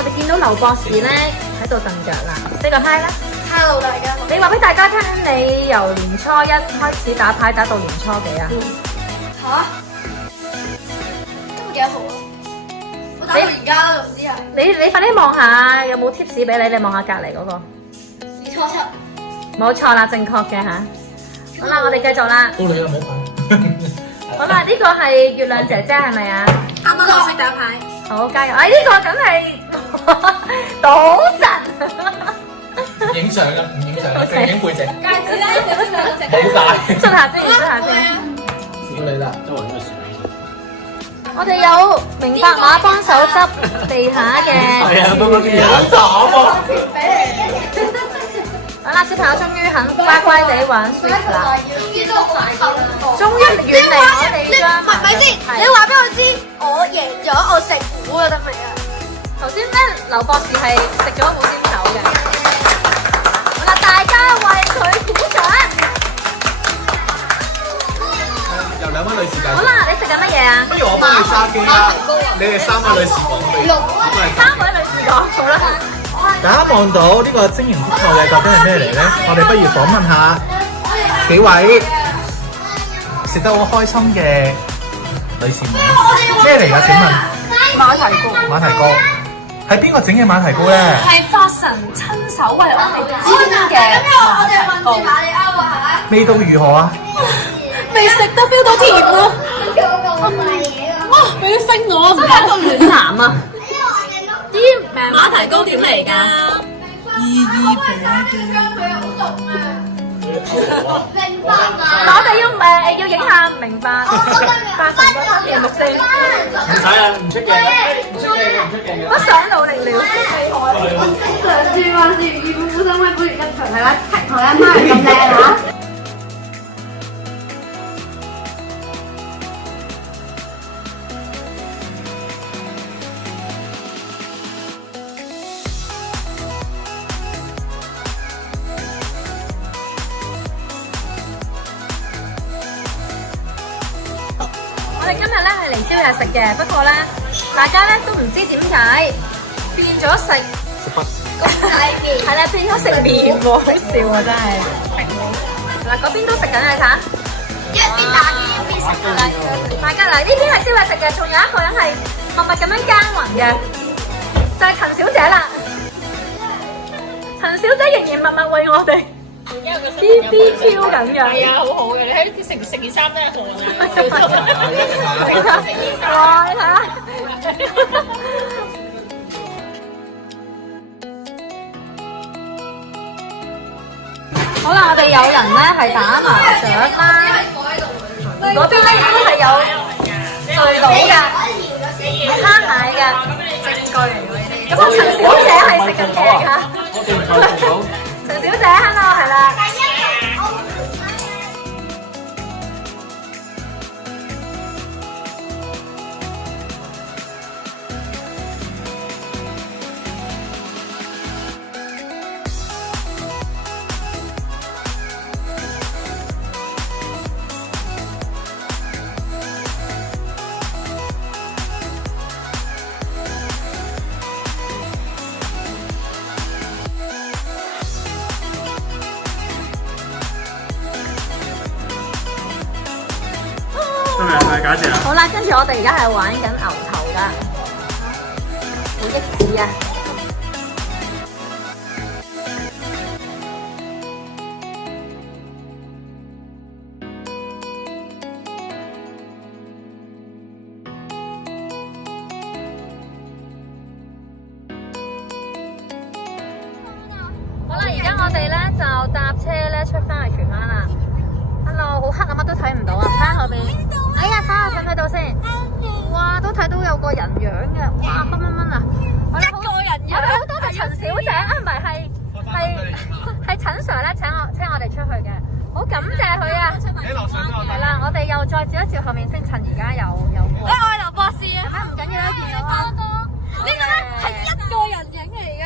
我哋見到劉博士咧喺度蹬腳啦，say 個 hi 啦。 Hello 大家，你話俾大家聽，你由年初一開始打牌打到年初幾啊？嚇，今日幾多號啊？我打到而家都唔知啊。你快啲望下有冇 tips 俾你，你望下隔離嗰個。年初七。冇錯啦，正確嘅嚇。好啦，我哋繼續啦。到你啦，唔好好啦，呢個係月亮姐姐係咪啊？啱啱學識打牌。好加油！呢個梗係賭神。影相啦，唔影相啦，淨影背脊。戒指咧，冇戴。出下先，出下先。到你啦，我哋有明白馬幫手執地下嘅。係啊，都嗰啲嘢好慘啊！好啦，小朋友終於肯乖乖地玩 Switch 啦，終於遠離我哋啦。唔係先，你話俾我知，我贏咗，我食糊啊得未啊？頭先咧，劉博士係食咗冇先手嘅。好啦，大家為佢鼓掌。由兩位女士介紹。好啦，你食緊乜嘢啊？不如我幫你揸機啦，你哋三位女士講對。三位女士講好啦。大家望到呢個晶瑩剔透嘅究竟係咩嚟咧？我哋不如訪問下幾位食得好開心嘅女士們，咩嚟㗎？請問馬蹄糕。馬蹄糕係邊個整嘅馬蹄糕咧？係法神親手為我哋煎嘅馬蹄糕。味道如何啊？未食得 feel 到甜咯。哇！俾啲星我，真係一個暖男啊！啲馬蹄糕點嚟㗎？依依餅我哋要影下明白法神嗰套節目先。唔使啊，唔出鏡啦，唔出鏡嘅，唔出鏡嘅。不想努力了。上次話是義父父親威不如一場係啦，同你阿媽咁靚嚇。我哋今日咧係嚟宵夜食嘅，不過咧大家咧都唔知點解變咗食係啦，變咗食麵喎，好笑啊真係。嗱嗰邊都食緊啊，睇一邊打機一邊食啦。大家嗱呢邊係宵夜食嘅，仲有一個人係默默咁樣耕耘嘅，就係陳小姐啦。陳小姐仍然默默為我哋 BBQ 緊嘅。係啊，好好嘅，你睇食件衫咧紅啊！哇！你睇下。好啦，我哋有人咧係打麻雀啦，嗰邊咧亦都係有醉佬嘅、蝦蟹嘅證據嚟㗎呢啲。咁啊，陳小姐係食緊嘢㗎。陳小姐 hello 係啦。好啦，跟住我哋而家係玩緊牛頭㗎，好益智啊！好啦，而家我哋咧就搭車咧出翻去荃灣啦。Hello， 好黑啊，乜都睇唔到啊！睇下後邊。哎呀，睇下睇唔睇到先？哇，都睇到有個人樣嘅，哇，蚊蚊蚊啊！一個人樣。我哋好多謝陳小姐啊，唔係係陳 Sir 咧請我哋出去嘅，好感謝佢啊！係啦，我哋又再照一照後面先，趁而家有光。我係劉博士啊！咩唔緊要啦，見到啊。呢個咧係一個人影嚟嘅。